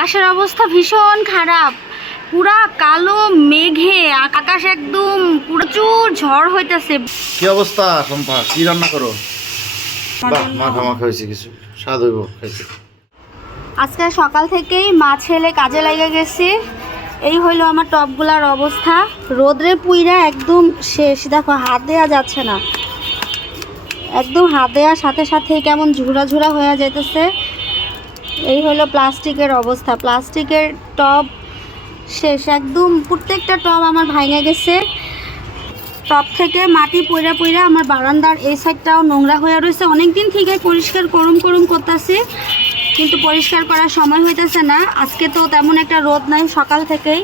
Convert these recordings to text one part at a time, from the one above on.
আকাশের অবস্থা ভীষণ খারাপ, পুরা কালো মেঘে আকাশ একদম প্রচুর ঝড় হইতেছে। কি অবস্থা সম্পা, কি রান্না করো? বাহ, মাখা মাখা হয়েছে, কিছু স্বাদ হইব খাইতে। আজকে সকাল থেকেই মা ছেলে কাজে লেগে গেছে। এই হইলো আমার টপগুলার অবস্থা, রোদ্রে পুইরা একদম শেষ। দেখো হাত দেওয়া যাচ্ছে না, একদম হাত দেওয়ার সাথে সাথে কেমন ঝুরা ঝুরা হয়ে যাইতেছে। এই হলো প্লাস্টিকের অবস্থা, প্লাস্টিকের টব শেষ একদম, প্রত্যেকটা টব আমার ভাঙে গেছে। টব থেকে মাটি পইরা পইরা আমার বারান্দার এই সাইডটাও নোংরা হয়ে রয়েছে। অনেক দিন থেকে পরিষ্কার করুম করতেছে, কিন্তু পরিষ্কার করার সময় হইতেছে না। আজকে তো তেমন একটা রোদ নাই, সকাল থেকেই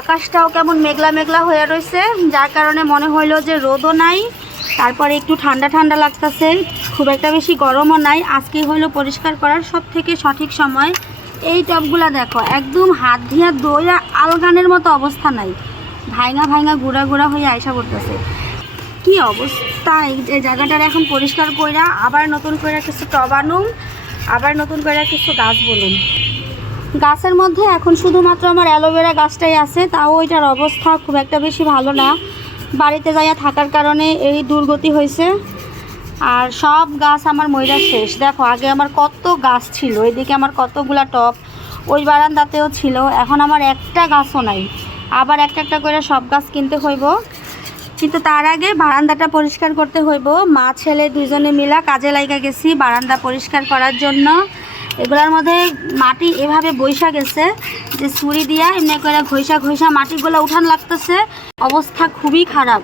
আকাশটাও কেমন মেঘলা মেঘলা হয়ে রয়েছে, যার কারণে মনে হইলো যে রোদও নাই, তারপরে একটু ঠান্ডা ঠান্ডা লাগতেছে, খুব একটা বেশি গরমও নাই। আজকে হইলো পরিষ্কার করার সব থেকে সঠিক সময়। এই টবগুলা দেখো একদম হাত দিয়া দইয়া আলগানের মতো অবস্থা নাই, ভাঙা ভাঙা গুঁড়া গুঁড়া হয়ে আয়সা করতেছে। কি অবস্থা! এই জায়গাটার এখন পরিষ্কার কইরা আবার নতুন করে কিছু টব আনুম, আবার নতুন করে কিছু গাছ বলুন। গাছের মধ্যে এখন শুধুমাত্র আমার অ্যালোভেরা গাছটাই আছে, তাও ওইটার অবস্থা খুব একটা বেশি ভালো না। বাড়িতে যাইয়া থাকার কারণে এই দুর্গতি হয়েছে। আর সব গাছ আমার মইরা শেষ। দেখো আগে আমার কত গাছ ছিল, এদিকে আমার কতগুলা টব, ওই বারান্দাতেও ছিল, এখন আমার একটা গাছও নাই। আবার একটা একটা করে সব গাছ কিনতে হইব, কিন্তু তার আগে বারান্দাটা পরিষ্কার করতে হইব। মা ছেলে দুজনে মিলা কাজে লাগা গেছি বারান্দা পরিষ্কার করার জন্য। এগুলোর মধ্যে মাটি এভাবে বৈশা গেছে যে ছুরি দিয়া এমনি করে ঘষা ঘষা মাটিগুলো উঠান লাগতেছে, অবস্থা খুবই খারাপ।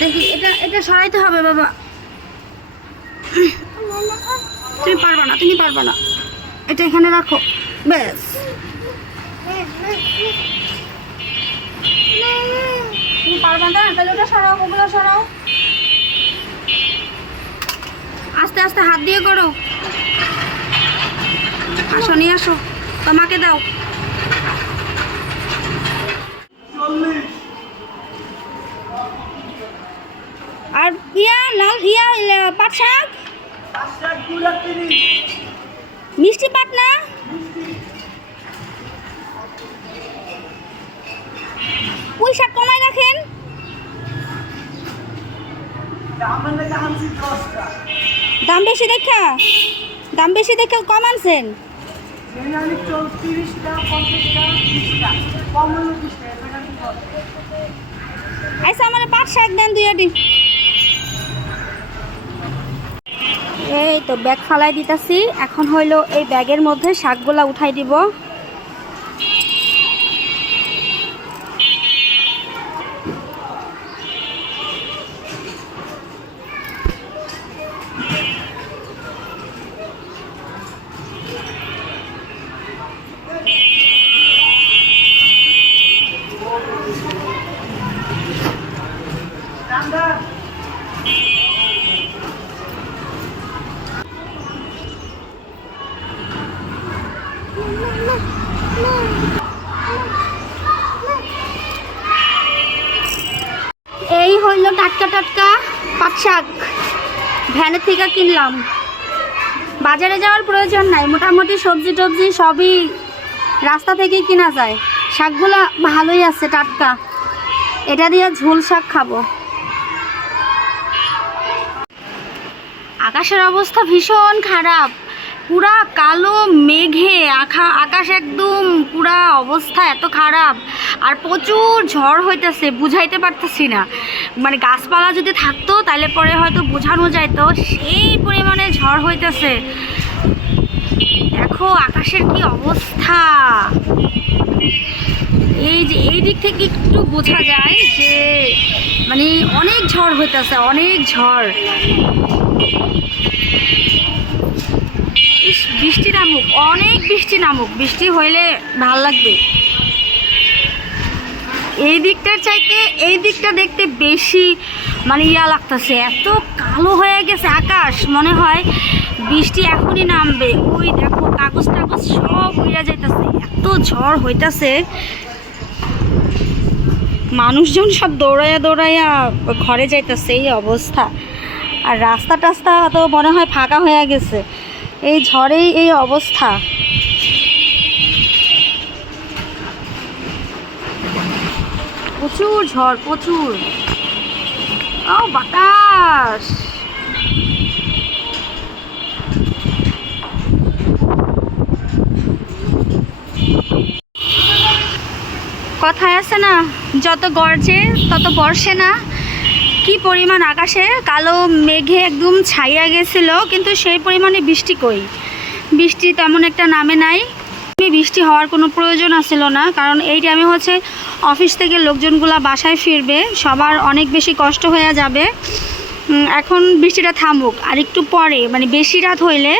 দেখি এটা এটা সরাইতে হবে বাবা, তুমি পারবা না, এটা এখানে রাখো ব্যাস। তুমি পারবা না, তাহলে ওটা সরাও, ওগুলো সরাও, আস্তে আস্তে হাত দিয়ে করো। আসো নিয়ে আসো, তোমাকে দাও। আর লাল পাট শাক, মিষ্টি পাট না, পুঁই শাক কমায় রাখেন। দাম বেশি দেখা কম আনছেন। আচ্ছা আমার পাট শাক দেন 2 এই তো ব্যাগ ফালাই দিতেছি। এখন হইলো এই ব্যাগের মধ্যে শাকগুলা উঠাই দিব। এই হইল টাটকা টাটকা পাট শাক, ভ্যানের থেকে কিনলাম। বাজারে যাওয়ার প্রয়োজন নাই, মোটামুটি সবজি টবজি সবই রাস্তা থেকেই কিনা যায়। শাকগুলা ভালোই আছে, টাটকা। এটা দিয়ে ঝোল শাক খাবো। আকাশের অবস্থা ভীষণ খারাপ, পুরা কালো মেঘে আকাশ একদম পুরা অবস্থা এত খারাপ। আর প্রচুর ঝড় হইতেছে, বুঝাইতে পারতেছি না। মানে গাছপালা যদি থাকতো তাহলে পরে হয়তো বোঝানো যাইতো, সেই পরিমাণে ঝড় হইতেছে। দেখো আকাশের কি অবস্থা। এই যে এই দিক থেকে একটু বোঝা যায় যে মানে অনেক ঝড় হইতেছে, অনেক ঝড়। বৃষ্টি নামুক, অনেক বৃষ্টি নামুক, বৃষ্টি হইলে ভাল লাগবে। এই দিকটার চাইতে এই দিকটা দেখতে বেশি মানে লাগতেছে, এত কালো হয়ে গেছে আকাশ, মনে হয় বৃষ্টি এখনই নামবে। ওই দেখো কাগজ টাগজ সব উড়ে যাইতেছে, এত ঝড় হইতেছে। মানুষজন সব দৌড়াইয়া দৌড়াইয়া ঘরে যাইতেছে, এই অবস্থা। আর রাস্তা টাস্তা তো মনে হয় ফাঁকা হয়ে গেছে, এই ঝড়েই এই অবস্থা। প্রচুর ঝড়, প্রচুর। ও বাতাস। কথায় আছে না, যত গর্জে তত বর্ষে না। কি পরিমাণ আকাশে কালো মেঘে একদম ছাইয়া গেছিল, কিন্তু সেই পরিমাণে বৃষ্টি কই, বৃষ্টি তেমন একটা নামে নাই। বৃষ্টি হওয়ার কোনো প্রয়োজন আসছিল না, কারণ এই টাইমে হচ্ছে অফিস থেকে লোকজনগুলা বাসায় ফিরবে, সবার অনেক বেশি কষ্ট হয়ে যাবে। এখন বৃষ্টিটা থামুক, আর একটু পরে মানে বেশি রাত হইলে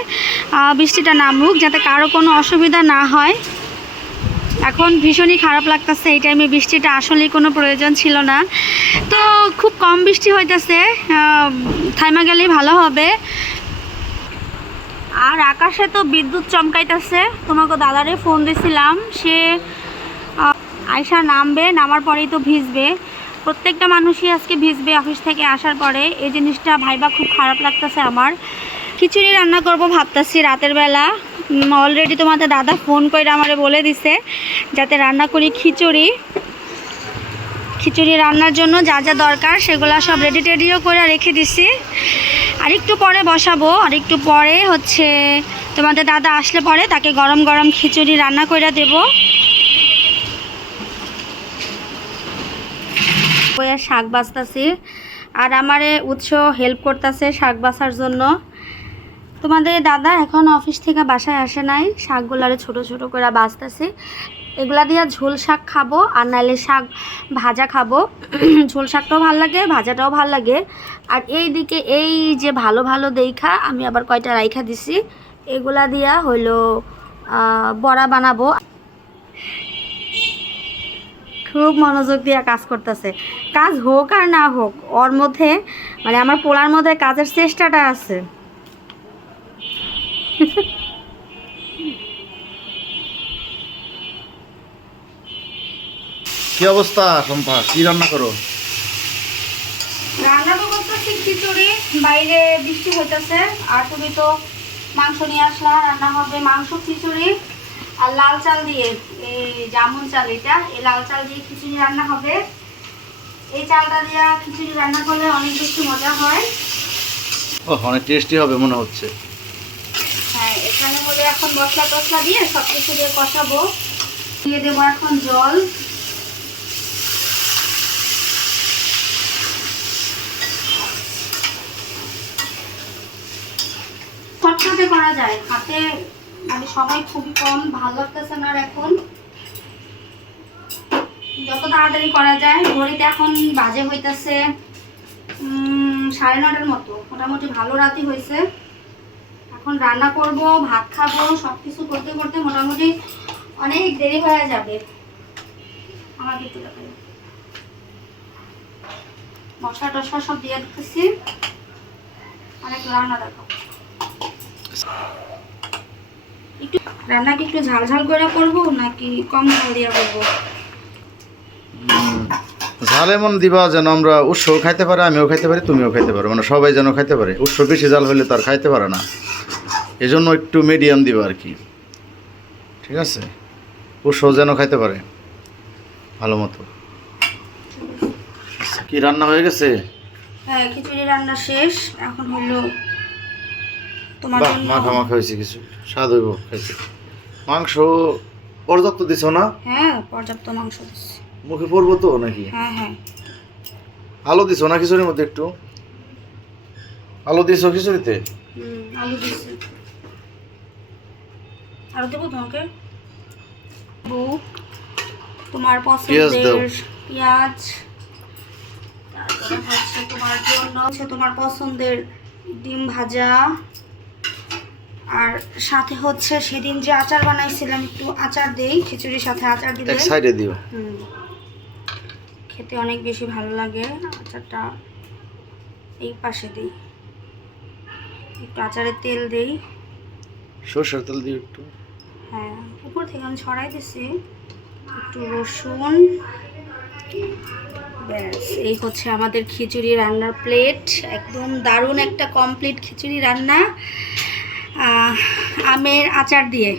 বৃষ্টিটা নামুক, যাতে কারো কোনো অসুবিধা না হয়। এখন ভীষণই খারাপ লাগতেছে, এই টাইমে বৃষ্টিটা আসলেই কোনো প্রয়োজন ছিল না। তো খুব কম বৃষ্টি হইতেছে, থাইমা গেলেই ভালো হবে। আর আকাশে তো বিদ্যুৎ চমকাইতেছে। তোমাকে দাদারে ফোন দিছিলাম, সে আয়সা নামবে, নামার পরেই তো ভিজবে। প্রত্যেকটা মানুষই আজকে ভিজবে অফিস থেকে আসার পরে। এই জিনিসটা ভাইবা খুব খারাপ লাগতেছে আমার। খিচুড়ি রান্না করব ভাবতেছি রাতের বেলা। অলরেডি তোমাদের দাদা ফোন করে আমারে বলে দিছে যাতে রান্না করি খিচুড়ি। খিচুড়ি রান্নার জন্য যা যা দরকার সেগুলো সব রেডি টেডিও করে রেখে দিছি। আর একটু পরে বসাবো, আর একটু পরে হচ্ছে তোমাদের দাদা আসলে পরে তাকে গরম গরম খিচুড়ি রান্না করে দেব। শাক বাছতাছি, আর আমারে উৎস হেল্প করতেছে শাক বাছার জন্য। তোমাদের দাদা এখন অফিস থেকে বাসায় আসে নাই, শাকগুলারে ছোট ছোট করে বাছতেছি। এগুলা দিয়ে ঝোল শাক খাবো, আর নাইলে শাক ভাজা খাবো। ঝোল শাকটাও ভাল লাগে, ভাজাটাও ভাল লাগে। আর এই দিকে এই যে ভালো ভালো দেইখা আমি আবার কয়টা রাইখা দিছি, এগুলা দিয়া হইলো বড়া বানাবো। খুব মনোযোগ দিয়ে কাজ করতেছে। কাজ হোক আর না হোক, ওর মধ্যে মানে আমার পোলার মধ্যে কাজের চেষ্টাটা আছে। কি অবস্থা শম্পা, কি রান্না করো? রান্না তো করতেছি খিচুড়ি, বাইরে বৃষ্টি হইতেছে। আর তুমি তো মাংস নিয়ে আসলা, রান্না হবে মাংস খিচুড়ি আর লাল চাল দিয়ে, এই জামুন চাল, এটা এই লাল চাল দিয়ে খিচুড়ি রান্না হবে। এই চালটা দিয়ে খিচুড়ি রান্না করলে অনেক বেশি মজা হয়। ও অনেক টেস্টি হবে মনে হচ্ছে। হ্যাঁ, এখানে হলে এখন মশলা টসলা দিয়ে সব কিছু দিয়ে কষাবো। দিয়ে দেবো এখন জল। শর্টকাটে করা যায়, হাতে মানে সময় খুবই কম, ভালো লাগতেছে না। আর এখন যত তাড়াতাড়ি করা যায়। ঘড়িতে এখন বাজে হইতেছে 9:30 মতো, মোটামুটি ভালো রাতই হয়েছে। এখন রান্না করব, ভাত খাবো, সব কিছু করতে করতে মোটামুটি অনেক দেরি হয়ে যাবে। আমাকে একটু দেখাই, মশলা টসলা সব দিয়ে দিতেছি। অনেক রান্না দেখো, একটু রান্না কি একটু ঝাল ঝাল করে করবো নাকি কম ঝাল দিয়ে করবো? ঝাল এমন দিবা যেন আমরা উৎসও খাইতে পারে, আমিও খাইতে পারি, তুমিও খাইতে পারো, মানে সবাই যেন খাইতে পারে। উৎস বেশি ঝাল হলে তার খাইতে পারে না, এই জন্য একটু মিডিয়াম দিবা আর কি, ঠিক আছে? উৎসও যেন খাইতে পারে ভালো মতো। কি রান্না হয়ে গেছে? হ্যাঁ, খিচুড়ি রান্না শেষ। এখন হলো তোমার বাহ, জন্য মাখা মাখা হয়েছে, কিছু স্বাদ হইব খাইতে। মাংস পর্যাপ্ত দিছো না? হ্যাঁ, পর্যাপ্ত মাংস দিচ্ছি। মুখে পড়বো তো নাকি? হ্যাঁ হ্যাঁ। আলু দিছো না খিচুড়ির মধ্যে? একটু আলু দিছো খিচুড়িতে? আলু দিচ্ছি। আলু দেবো তোমাকে? তোমার পছন্দের পেঁয়াজ, তারপরে হচ্ছে তোমার জন্য হচ্ছে তোমার পছন্দের ডিম ভাজা, আর সাথে হচ্ছে সেদিন যে আচার বানাইছিলাম একটু আচার দেই, খিচুড়ির সাথে আচার দিলে এক সাইডে দিও। খেতে অনেক বেশি ভালো লাগে। আচারটা এই পাশে দিই, একটু আচারের তেল দেই, সরষের তেল দিও একটু। হ্যাঁ, উপর থেকে আমি ছড়াই দিছি। একটু রসুন, ব্যাস এই হচ্ছে আমাদের খিচুড়ি রান্নার প্লেট, একদম দারুণ একটা কমপ্লিট খিচুড়ি রান্না আমের আচার দিয়ে।